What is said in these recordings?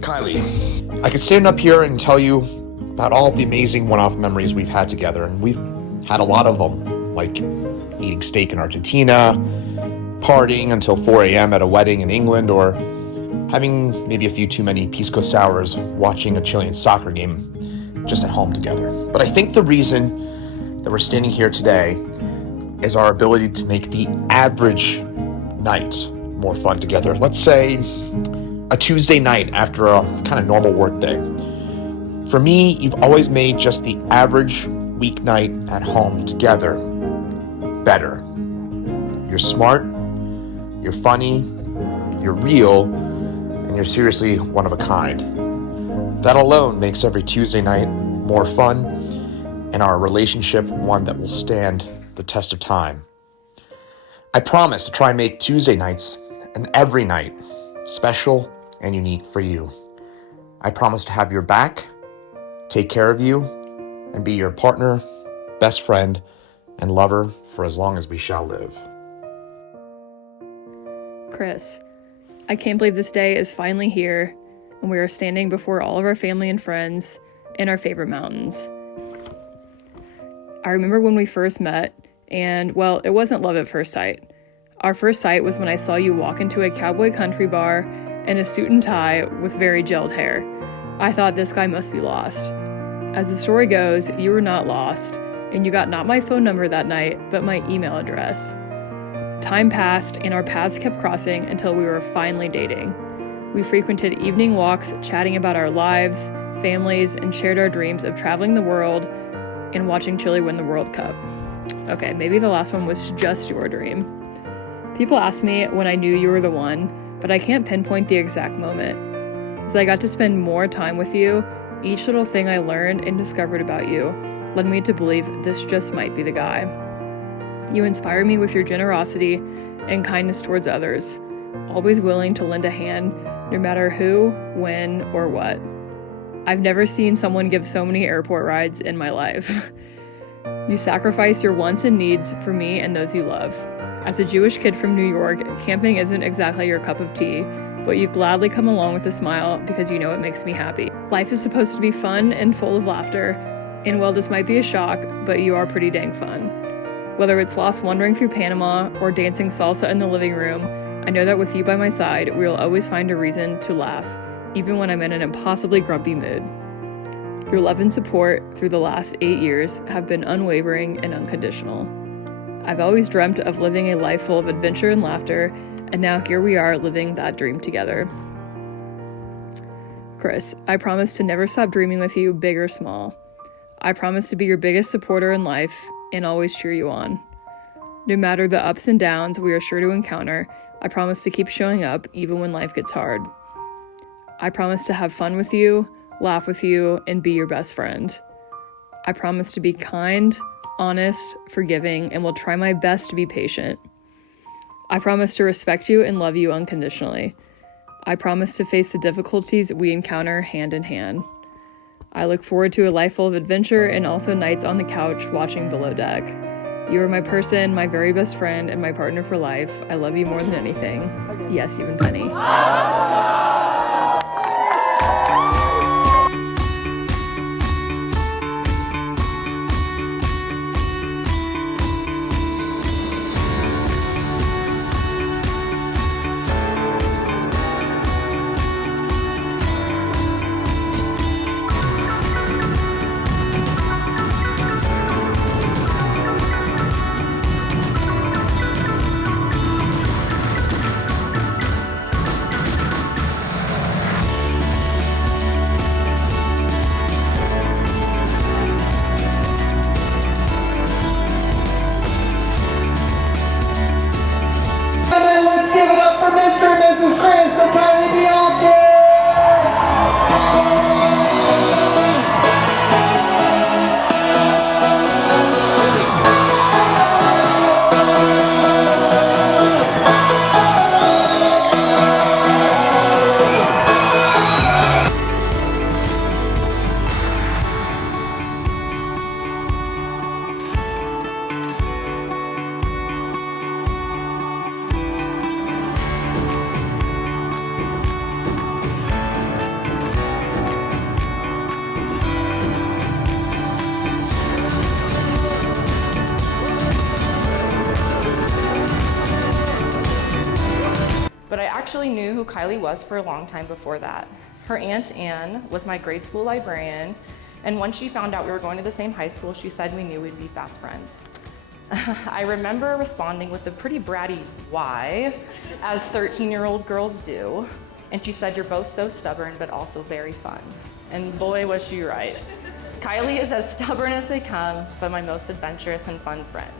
Kylie, I could stand up here and tell you about all the amazing one-off memories we've had together, and we've had a lot of them, like eating steak in Argentina, partying until 4 a.m. at a wedding in England, or having maybe a few too many pisco sours watching a Chilean soccer game just at home together. But I think the reason that we're standing here today is our ability to make the average night more fun together. Let's say a Tuesday night after a kind of normal work day. For me, you've always made just the average weeknight at home together better. You're smart, you're funny, you're real, and you're seriously one of a kind. That alone makes every Tuesday night more fun, and our relationship one that will stand the test of time. I promise to try and make Tuesday nights and every night special and unique for you. I promise to have your back, take care of you, and be your partner, best friend, and lover for as long as we shall live. Chris, I can't believe this day is finally here, and we are standing before all of our family and friends in our favorite mountains. I remember when we first met, and well, it wasn't love at first sight. Our first sight was when I saw you walk into a cowboy country bar in a suit and tie with very gelled hair. I thought this guy must be lost. As the story goes, you were not lost, and you got not my phone number that night, but my email address. Time passed, and our paths kept crossing until we were finally dating. We frequented evening walks, chatting about our lives, families, and shared our dreams of traveling the world and watching Chile win the World Cup. Okay, maybe the last one was just your dream. People ask me when I knew you were the one, but I can't pinpoint the exact moment. As I got to spend more time with you, each little thing I learned and discovered about you led me to believe this just might be the guy. You inspire me with your generosity and kindness towards others, always willing to lend a hand no matter who, when, or what. I've never seen someone give so many airport rides in my life. You sacrifice your wants and needs for me and those you love. As a Jewish kid from New York, camping isn't exactly your cup of tea, but you gladly come along with a smile because you know it makes me happy. Life is supposed to be fun and full of laughter, and well, this might be a shock, but you are pretty dang fun. Whether it's lost wandering through Panama or dancing salsa in the living room, I know that with you by my side, we will always find a reason to laugh, even when I'm in an impossibly grumpy mood. Your love and support through the last 8 years have been unwavering and unconditional. I've always dreamt of living a life full of adventure and laughter, and now here we are living that dream together. Chris, I promise to never stop dreaming with you, big or small. I promise to be your biggest supporter in life and always cheer you on. No matter the ups and downs we are sure to encounter, I promise to keep showing up even when life gets hard. I promise to have fun with you, laugh with you, and be your best friend. I promise to be kind, honest, forgiving, and will try my best to be patient. I promise to respect you and love you unconditionally. I promise to face the difficulties we encounter hand in hand. I look forward to a life full of adventure and also nights on the couch watching Below Deck. You are my person, my very best friend, and my partner for life. I love you more than anything. Yes, even Penny. Let's give it up for Mr. and Mrs. Chris and Kylie and But I actually knew who Kylie was for a long time before that. Her Aunt Anne was my grade school librarian, and once she found out we were going to the same high school, she said we knew we'd be fast friends. I remember responding with a pretty bratty why, as 13-year-old girls do, and she said, "You're both so stubborn, but also very fun." And boy, was she right. Kylie is as stubborn as they come, but my most adventurous and fun friend.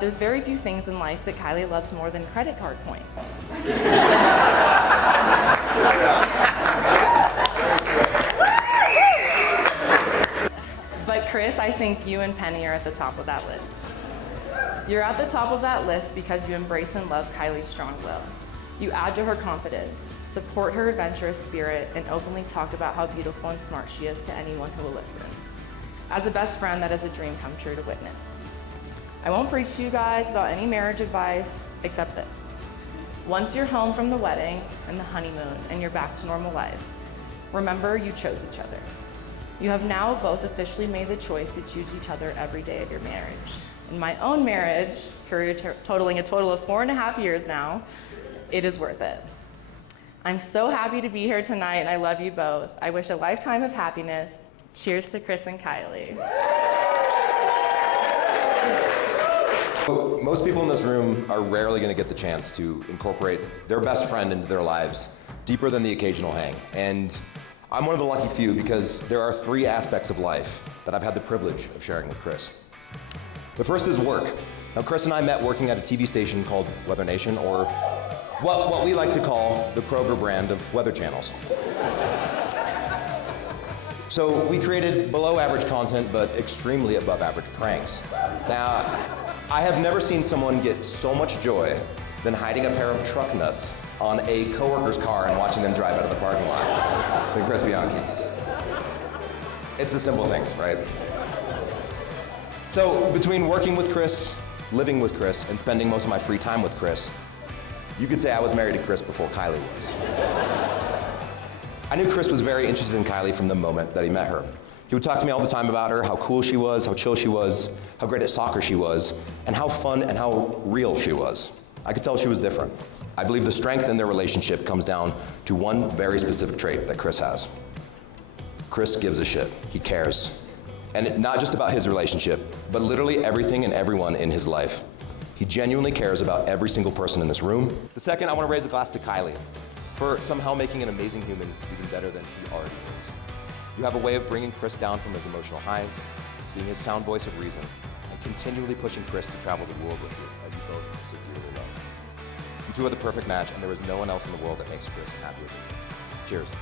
There's very few things in life that Kylie loves more than credit card points. But Chris, I think you and Penny are at the top of that list. You're at the top of that list because you embrace and love Kylie's strong will. You add to her confidence, support her adventurous spirit, and openly talk about how beautiful and smart she is to anyone who will listen. As a best friend, that is a dream come true to witness. I won't preach to you guys about any marriage advice except this. Once you're home from the wedding and the honeymoon and you're back to normal life, remember you chose each other. You have now both officially made the choice to choose each other every day of your marriage. In my own marriage, career totaling a total of 4.5 years now, it is worth it. I'm so happy to be here tonight and I love you both. I wish a lifetime of happiness. Cheers to Chris and Kylie. Most people in this room are rarely going to get the chance to incorporate their best friend into their lives deeper than the occasional hang. And I'm one of the lucky few because there are 3 aspects of life that I've had the privilege of sharing with Chris. The first is work. Now, Chris and I met working at a TV station called Weather Nation, or what we like to call the Kroger brand of weather channels. So we created below average content, but extremely above average pranks. Now, I have never seen someone get so much joy than hiding a pair of truck nuts on a coworker's car and watching them drive out of the parking lot than Chris Bianchi. It's the simple things, right? So between working with Chris, living with Chris, and spending most of my free time with Chris, you could say I was married to Chris before Kylie was. I knew Chris was very interested in Kylie from the moment that he met her. He would talk to me all the time about her, how cool she was, how chill she was, how great at soccer she was, and how fun and how real she was. I could tell she was different. I believe the strength in their relationship comes down to one very specific trait that Chris has. Chris gives a shit. He cares. And not just about his relationship, but literally everything and everyone in his life. He genuinely cares about every single person in this room. The second, I want to raise a glass to Kylie for somehow making an amazing human even better than he already is. You have a way of bringing Chris down from his emotional highs, being his sound voice of reason, and continually pushing Chris to travel the world with you as you both severely love. You two are the perfect match, and there is no one else in the world that makes Chris happier than you. Cheers.